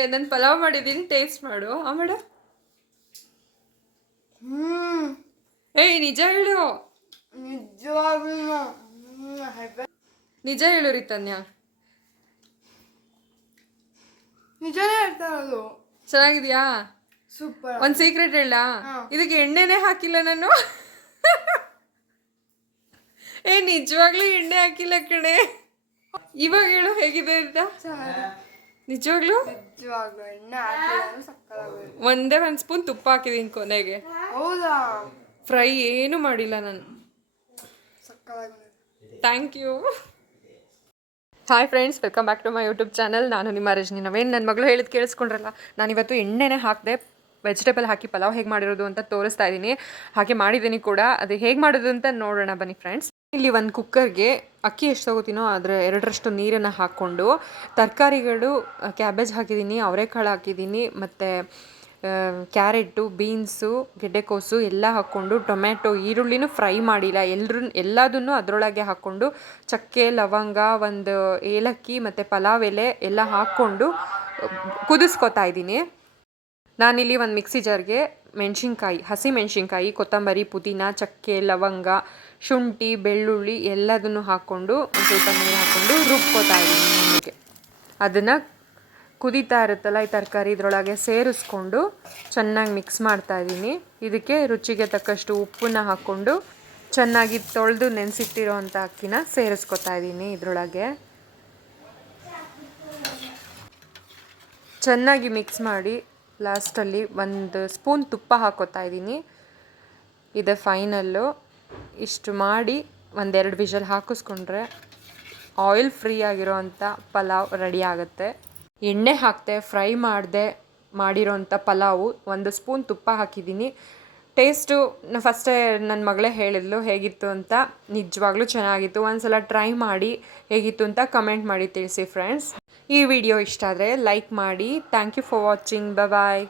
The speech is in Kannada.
ನಾನು ಪಲಾವ್ ಮಾಡಿದ್ದೀನಿ, ಟೇಸ್ಟ್ ಮಾಡು. ಮಾಡ. ಏಯ್ ನಿಜ ಹೇಳು, ನಿಜ ಹೇಳು ರಿತನ್ಯ. ನಿಜನೇ ಹೇಳ್ತಾ ಇರೋದು. ಚೆನ್ನಾಗಿದ್ಯಾ? ಸೂಪರ್. ಒಂದು ಸೀಕ್ರೆಟ್ ಹೇಳ, ಇದಕ್ಕೆ ಎಣ್ಣೆನೇ ಹಾಕಿಲ್ಲ ನಾನು. ನಿಜವಾಗ್ಲೂ ಎಣ್ಣೆ ಹಾಕಿಲ್ಲ ಕಣೆ. ಇವಾಗ ಹೇಳು ಹೇಗಿದೆ ಅಂತ. ನಿಜವಾಗ್ಲೂ ಎಣ್ಣೆ ಹಾಕಿಲ್ಲ, ಸಕ್ಕತ್ತಾಗಿದೆ. ಒಂದೇ ಒಂದು ಸ್ಪೂನ್ ತುಪ್ಪ ಹಾಕಿದ್ದೀನಿ ಕೊನೆಗೆ. ಹೌದಾ? ಫ್ರೈ ಏನು ಮಾಡಿಲ್ಲ ನಾನು. ಸಕ್ಕತ್ತಾಗಿದೆ. Thank you. Hi friends, welcome back to my YouTube channel. ನಾನು ನಿಮ್ಮ ರಜನಿ. ನಾವೇನು ನನ್ನ ಮಗಳು ಹೇಳಿದ್ ಕೇಳಿಸ್ಕೊಂಡ್ರಲ್ಲ, ನಾನಿವತ್ತು ಎಣ್ಣೆನೇ ಹಾಕಿದೆ ವೆಜಿಟೇಬಲ್ ಹಾಕಿ ಪಲಾವ್ ಹೇಗೆ ಮಾಡಿರೋದು ಅಂತ ತೋರಿಸ್ತಾ ಇದ್ದೀನಿ. ಹಾಗೆ ಮಾಡಿದ್ದೀನಿ ಕೂಡ. ಅದು ಹೇಗೆ ಮಾಡೋದು ಅಂತ ನೋಡೋಣ ಬನ್ನಿ ಫ್ರೆಂಡ್ಸ್. ಇಲ್ಲಿ ಒಂದು ಕುಕ್ಕರ್ಗೆ ಅಕ್ಕಿ ಎಷ್ಟು ತಗೋತೀನೋ ಅದರ 2ರಷ್ಟು ನೀರನ್ನು ಹಾಕ್ಕೊಂಡು ತರಕಾರಿಗಳು ಕ್ಯಾಬೇಜ್ ಹಾಕಿದ್ದೀನಿ, ಅವರೆಕಾಳು ಹಾಕಿದ್ದೀನಿ, ಮತ್ತು ಕ್ಯಾರೆಟು, ಬೀನ್ಸು, ಗೆಡ್ಡೆಕೋಸು ಎಲ್ಲ ಹಾಕ್ಕೊಂಡು, ಟೊಮ್ಯಾಟೊ, ಈರುಳ್ಳಿನೂ ಫ್ರೈ ಮಾಡಿಲ್ಲ, ಎಲ್ಲದನ್ನು ಅದರೊಳಗೆ ಹಾಕ್ಕೊಂಡು ಚಕ್ಕೆ, ಲವಂಗ, ಒಂದು ಏಲಕ್ಕಿ ಮತ್ತು ಪಲಾವ್ ಎಲೆ ಎಲ್ಲ ಹಾಕ್ಕೊಂಡು ಕುದಿಸ್ಕೊತಾ ಇದ್ದೀನಿ. ನಾನಿಲ್ಲಿ ಒಂದು ಮಿಕ್ಸಿ ಜಾರ್ಗೆ ಮೆಣಸಿನ್ಕಾಯಿ, ಹಸಿ ಮೆಣಸಿನ್ಕಾಯಿ, ಕೊತ್ತಂಬರಿ, ಪುದೀನ, ಚಕ್ಕೆ, ಲವಂಗ, ಶುಂಠಿ, ಬೆಳ್ಳುಳ್ಳಿ ಎಲ್ಲದನ್ನು ಹಾಕ್ಕೊಂಡು ಒಂದು ಸ್ವಲ್ಪ ನೀರು ಹಾಕ್ಕೊಂಡು ರುಬ್ಕೋತಾ ಇದ್ದೀನಿ. ನಿಮಗೆ ಅದನ್ನು ಕುದೀತಾ ಇರುತ್ತಲ್ಲ ಈ ತರಕಾರಿ, ಇದರೊಳಗೆ ಸೇರಿಸ್ಕೊಂಡು ಚೆನ್ನಾಗಿ ಮಿಕ್ಸ್ ಮಾಡ್ತಾ ಇದ್ದೀನಿ. ಇದಕ್ಕೆ ರುಚಿಗೆ ತಕ್ಕಷ್ಟು ಉಪ್ಪನ್ನ ಹಾಕ್ಕೊಂಡು ಚೆನ್ನಾಗಿ ತೊಳೆದು ನೆನೆಸಿಟ್ಟಿರೋ ಅಂಥ ಅಕ್ಕಿನ ಸೇರಿಸ್ಕೊತಾ ಇದ್ದೀನಿ. ಇದರೊಳಗೆ ಚೆನ್ನಾಗಿ ಮಿಕ್ಸ್ ಮಾಡಿ ಲಾಸ್ಟಲ್ಲಿ ಒಂದು ಸ್ಪೂನ್ ತುಪ್ಪ ಹಾಕ್ಕೋತಾ ಇದ್ದೀನಿ. ಇದು ಫೈನಲ್ಲು. ಇಷ್ಟು ಮಾಡಿ ಒಂದೆರಡು ವಿಷಲ್ ಹಾಕಿಸ್ಕೊಂಡ್ರೆ ಆಯಿಲ್ ಫ್ರೀ ಆಗಿರೋ ಅಂಥ ಪಲಾವ್ ರೆಡಿ ಆಗುತ್ತೆ. ಎಣ್ಣೆ ಹಾಕ್ತೆ ಫ್ರೈ ಮಾಡಿದೆ ಮಾಡಿರೋಂಥ ಪಲಾವು. 1 ಸ್ಪೂನ್ ತುಪ್ಪ ಹಾಕಿದ್ದೀನಿ. ಟೇಸ್ಟು ಫಸ್ಟೇ ನನ್ನ ಮಗಳೇ ಹೇಳಿದ್ಲು ಹೇಗಿತ್ತು ಅಂತ. ನಿಜವಾಗ್ಲೂ ಚೆನ್ನಾಗಿತ್ತು. ಒಂದ್ಸಲ ಟ್ರೈ ಮಾಡಿ ಹೇಗಿತ್ತು ಅಂತ ಕಮೆಂಟ್ ಮಾಡಿ ತಿಳಿಸಿ ಫ್ರೆಂಡ್ಸ್. ಈ ವಿಡಿಯೋ ಇಷ್ಟ ಆದರೆ ಲೈಕ್ ಮಾಡಿ. Thank you for watching. Bye.